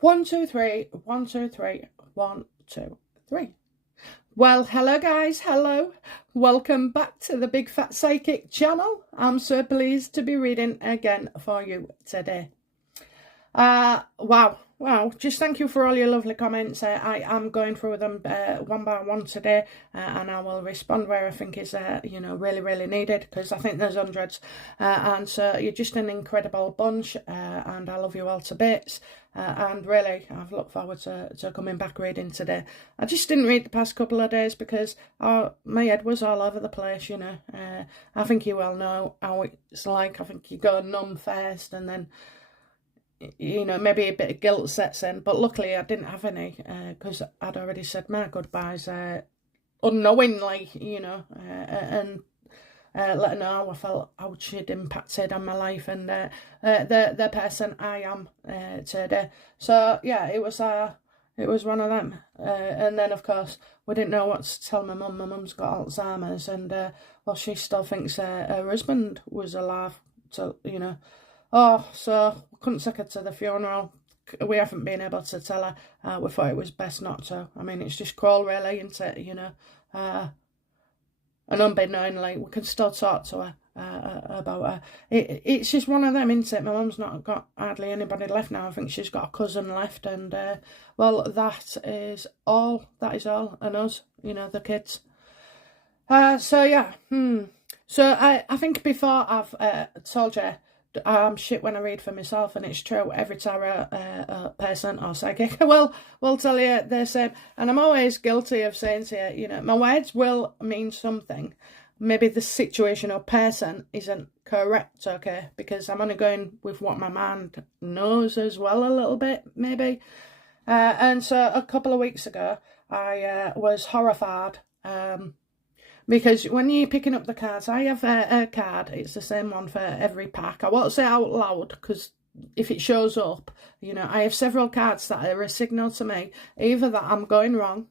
1, 2, 3, 1, 2, 3, 1, 2, 3. Well, hello guys, hello. Welcome back to the Big Fat Psychic channel. I'm so pleased to be reading again for you today. Wow, just thank you for all your lovely comments. I am going through them one by one today, and I will respond where I think is really needed, because I think there's hundreds, and so you're just an incredible bunch, and I love you all to bits, and really I've looked forward to coming back reading today. I just didn't read the past couple of days because my head was all over the place, I think you all know how it's like. I think you go numb first, and then maybe a bit of guilt sets in, but luckily I didn't have any, because I'd already said my goodbyes unknowingly, and let her know how I felt, how she'd impacted on my life and the person I am today. So yeah, it was one of them, and then of course we didn't know what to tell my mum. My mum's got Alzheimer's, and well, she still thinks her husband was alive, so so we couldn't take her to the funeral. We haven't been able to tell her. We thought it was best not to. I mean, it's just cruel, really, isn't it? And unbeknowingly, we can still talk to her about her. It's just one of them, isn't it? My mum's not got hardly anybody left now. I think she's got a cousin left, and well, that is all. That is all, and us, the kids. So yeah. So I think before I've told you, I'm shit when I read for myself, and it's true. Every tarot person or psychic will tell you the same, and I'm always guilty of saying to you, my words will mean something. Maybe the situation or person isn't correct, okay, because I'm only going with what my mind knows as well, a little bit, maybe. And so a couple of weeks ago, I was horrified. Because when you're picking up the cards, I have a card. It's the same one for every pack. I won't say out loud, because if it shows up, I have several cards that are a signal to me, either that I'm going wrong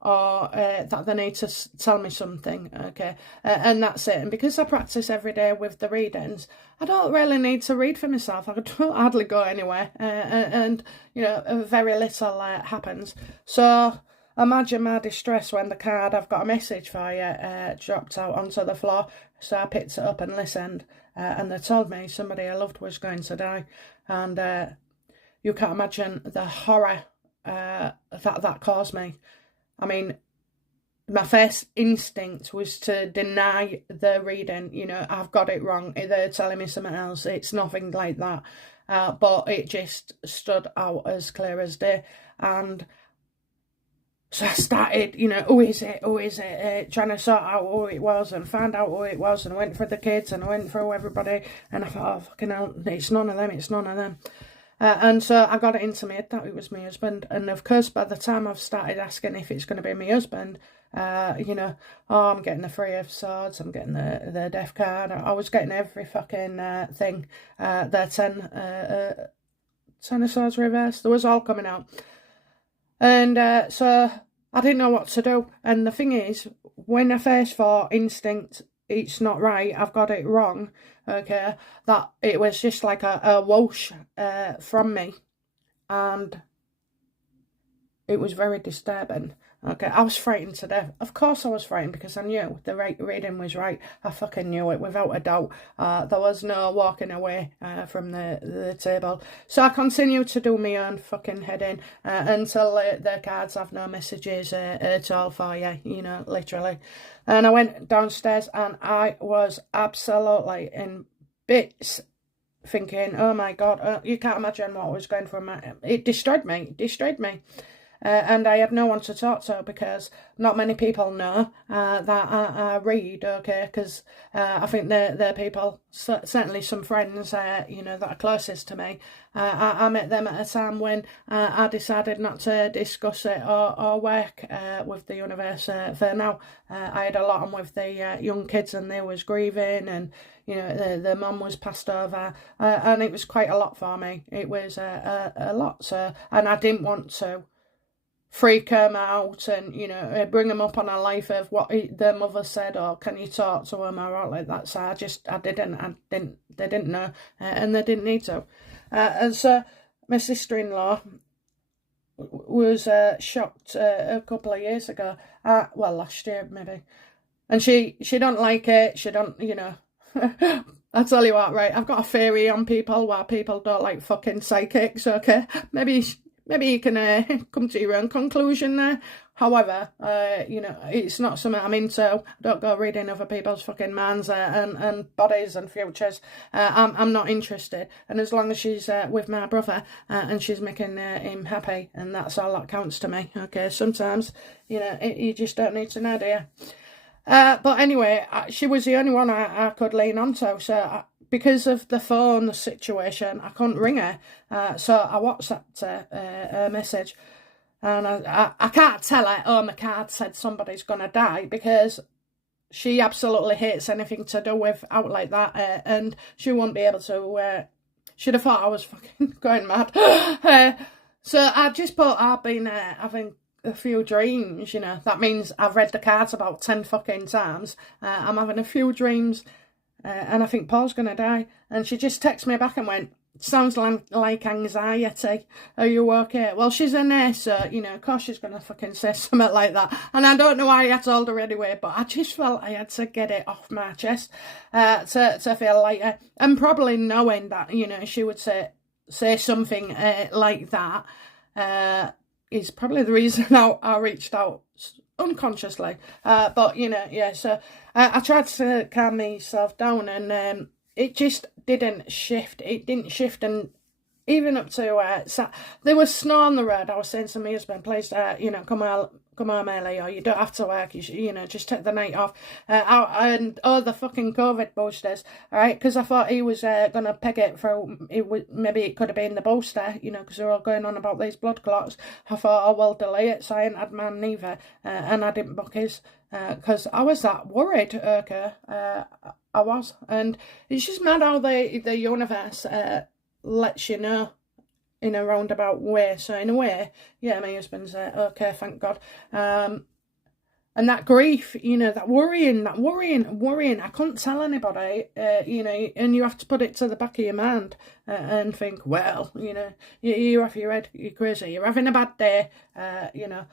or that they need to tell me something, okay? And that's it. And because I practice every day with the readings, I don't really need to read for myself. I don't hardly go anywhere, and very little happens. So imagine my distress when the card "I've got a message for you" dropped out onto the floor. So I picked it up and listened, and they told me somebody I loved was going to die. And you can't imagine the horror that caused me. I mean, my first instinct was to deny the reading. I've got it wrong. They're telling me something else. It's nothing like that. But it just stood out as clear as day. And so I started, who is it, trying to sort out who it was and find out who it was, and I went for the kids and I went through everybody, and I thought, oh, fucking hell, it's none of them. And so I got it into my head that it was my husband, and of course by the time I've started asking if it's going to be my husband, I'm getting the Three of Swords, I'm getting the Death card, I was getting every fucking thing, the Ten of Swords reversed, there was all coming out. And so I didn't know what to do. And the thing is, when I first thought instinct, it's not right, I've got it wrong, okay, that it was just like a whoosh from me. And it was very disturbing. Okay, I was frightened to death. Of course I was frightened, because I knew the reading was right. I fucking knew it without a doubt. There was no walking away from the table. So I continued to do my own fucking heading until the cards have no messages at all for you, literally. And I went downstairs and I was absolutely in bits, thinking, oh my God, you can't imagine what was going through my... It destroyed me. And I had no one to talk to, because not many people know that I read, okay, because I think they're people, certainly some friends, that are closest to me. I met them at a time when I decided not to discuss it or work with the universe for now. I had a lot on with the young kids, and they was grieving, and the mum was passed over, and it was quite a lot for me. It was a lot, so, and I didn't want to freak them out and bring them up on a life of what their mother said, or can you talk to them or all like that. So they didn't know, and they didn't need to. And so my sister-in-law, was shocked a couple of years ago. Well, last year maybe. And she don't like it. She don't, you know. I'll tell you what, right? I've got a theory on people why people don't like fucking psychics, okay? Maybe you can come to your own conclusion there. However, you know, it's not something I'm into. I don't go reading other people's fucking minds and bodies and futures. I'm not interested. And as long as she's with my brother and she's making him happy, and that's all that counts to me, okay? Sometimes, you know, you just don't need to know, do you? But anyway, she was the only one I could lean onto. So because of the phone situation, I couldn't ring her. So I WhatsApped her a message. And I can't tell her, oh, my card said somebody's going to die, because she absolutely hates anything to do with out like that. And she won't be able to, she'd have thought I was fucking going mad. So I just put, I've been having a few dreams, you know. That means I've read the cards about 10 fucking times. I'm having a few dreams, and I think Paul's going to die. And she just texted me back and went, sounds like anxiety. Are you okay? Well, she's a nurse, so, you know, of course she's going to fucking say something like that. And I don't know why I told her anyway, but I just felt I had to get it off my chest to feel lighter. And probably knowing that, you know, she would say something like that is probably the reason I reached out unconsciously. But, you know, yeah, so I tried to calm myself down, and it just didn't shift. It didn't shift, and even up to there was snow on the road. I was saying to my husband, please, you know, come home early, or you don't have to work. You know, just take the night off. And the fucking COVID boosters, all right? Because I thought he was gonna peg it for maybe it could have been the booster, you know, because they're all going on about these blood clots. I thought, oh, well, delay it. So I ain't had mine neither, and I didn't book his because I was that worried. Okay, I was, and it's just mad how the universe lets you know in a roundabout way. So in a way, yeah, my husband's okay, thank God. And that grief, you know, that worrying, I couldn't tell anybody, you know, and you have to put it to the back of your mind and think, well, you know, you're off your head, you're crazy, you're having a bad day, you know.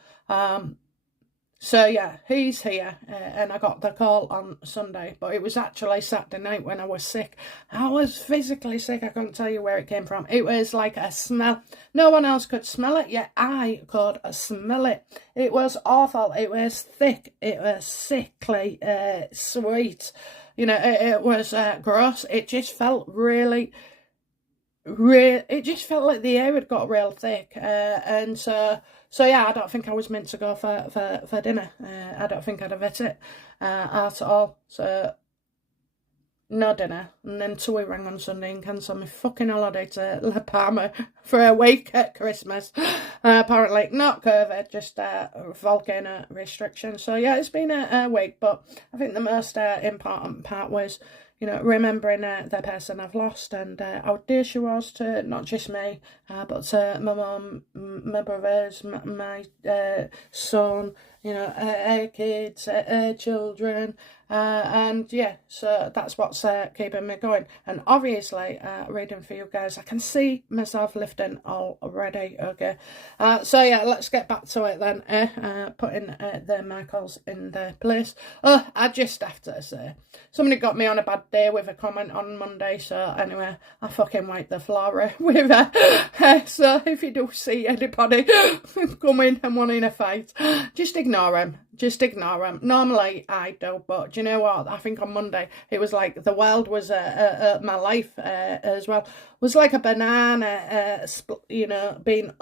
So yeah, he's here, and I got the call on Sunday, but it was actually Saturday night when I was sick. I was physically sick. I couldn't tell you where it came from. It was like a smell. No one else could smell it, yet I could smell it. It was awful. It was thick. It was sickly sweet. You know, it was gross. It just felt really, it just felt like the air had got real thick, and so yeah, I don't think I was meant to go for dinner. I don't think I'd have hit it at all. So no dinner. And then Tui rang on Sunday and cancelled my fucking holiday to La Palma for a week at Christmas. Apparently not COVID, just volcano restrictions. So yeah, it's been a week, but I think the most important part was, you know, remembering the person I've lost, and how dear she was to not just me, but to my mum, my brothers, my son, you know, her kids, her children, and yeah, so that's what's keeping me going. And obviously, reading for you guys, I can see myself lifting already, okay? So yeah, let's get back to it then, putting the Michaels in their place. Oh, I just have to say, somebody got me on a bad day with a comment on Monday, so anyway, I fucking wiped the floor with her. So if you do see anybody coming and wanting a fight, just ignore him. Just ignore him. Normally I do, but do you know what? I think on Monday it was like the world was my life as well. It was like a banana, you know, being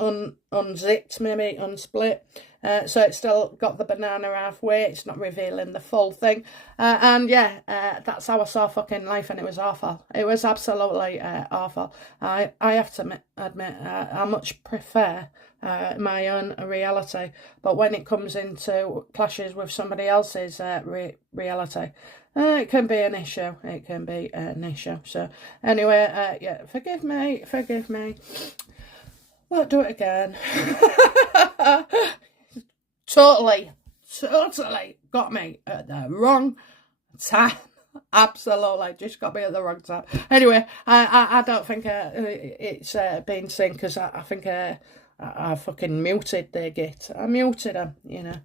unzipped, maybe unsplit. So it's still got the banana halfway. It's not revealing the full thing. And yeah, that's how I saw fucking life, and it was awful. It was absolutely awful. I have to admit, I much prefer my own reality, but when it comes into clashes with somebody else's reality, it can be an issue. It can be an issue. So anyway, yeah, forgive me. Won't do it again. Totally got me at the wrong time. Absolutely, just got me at the wrong time. Anyway, I don't think it's been seen, because I think I fucking muted their git. I muted them, you know.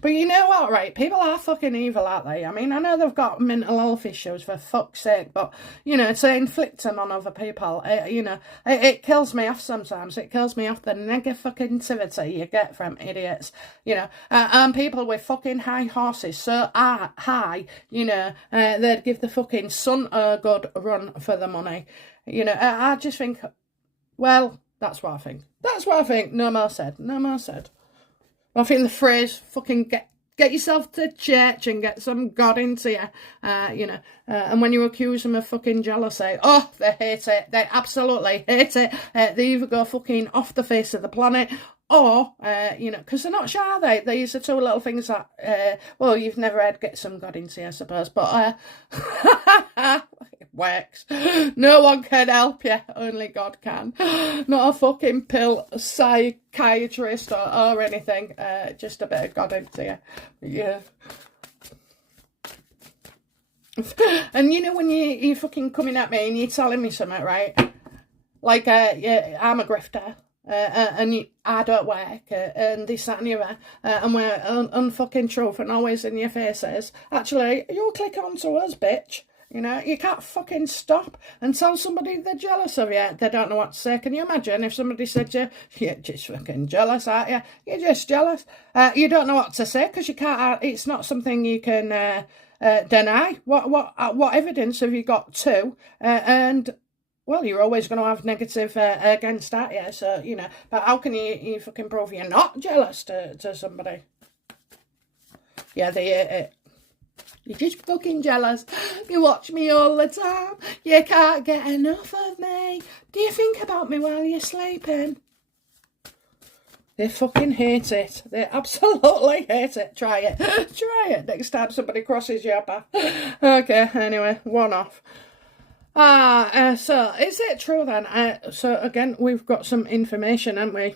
But you know what, right? People are fucking evil, aren't they? I mean, I know they've got mental health issues, for fuck's sake, but, you know, to inflict them on other people, it kills me off sometimes. It kills me off the negativity you get from idiots, you know. And people with fucking high horses, so high, you know, they'd give the fucking sun a good run for the money. You know, I just think, well, that's what I think. That's what I think. No more said. No more said. I think the phrase fucking get yourself to church and get some God into you, you know. And when you accuse them of fucking jealousy, oh, they hate it. They absolutely hate it. They either go fucking off the face of the planet or, you know, because they're not shy, are they? These are two little things that, well, you've never had get some God into you, I suppose. But it works. No one can help you. Only God can. Not a fucking pill, psychiatrist or anything. Just a bit of God into you. Yeah. And you know when you're fucking coming at me and you're telling me something, right? Like, yeah, I'm a grifter. And I don't work, and this, that, and the other, and we're unfucking truth and always in your faces. Actually, you'll click onto us, bitch. You know, you can't fucking stop and tell somebody they're jealous of you. They don't know what to say. Can you imagine if somebody said to you, you're just fucking jealous, aren't you? You're just jealous. You don't know what to say because you can't, it's not something you can deny. What evidence have you got to? And well, you're always going to have negative against that, yeah. So, you know, but how can you fucking prove you're not jealous to somebody? Yeah, you're just fucking jealous. You watch me all the time. You can't get enough of me. Do you think about me while you're sleeping? They fucking hate it. They absolutely hate it. Try it. Try it next time somebody crosses your path. Okay, anyway, one off. So is it true then? So again, we've got some information, haven't we?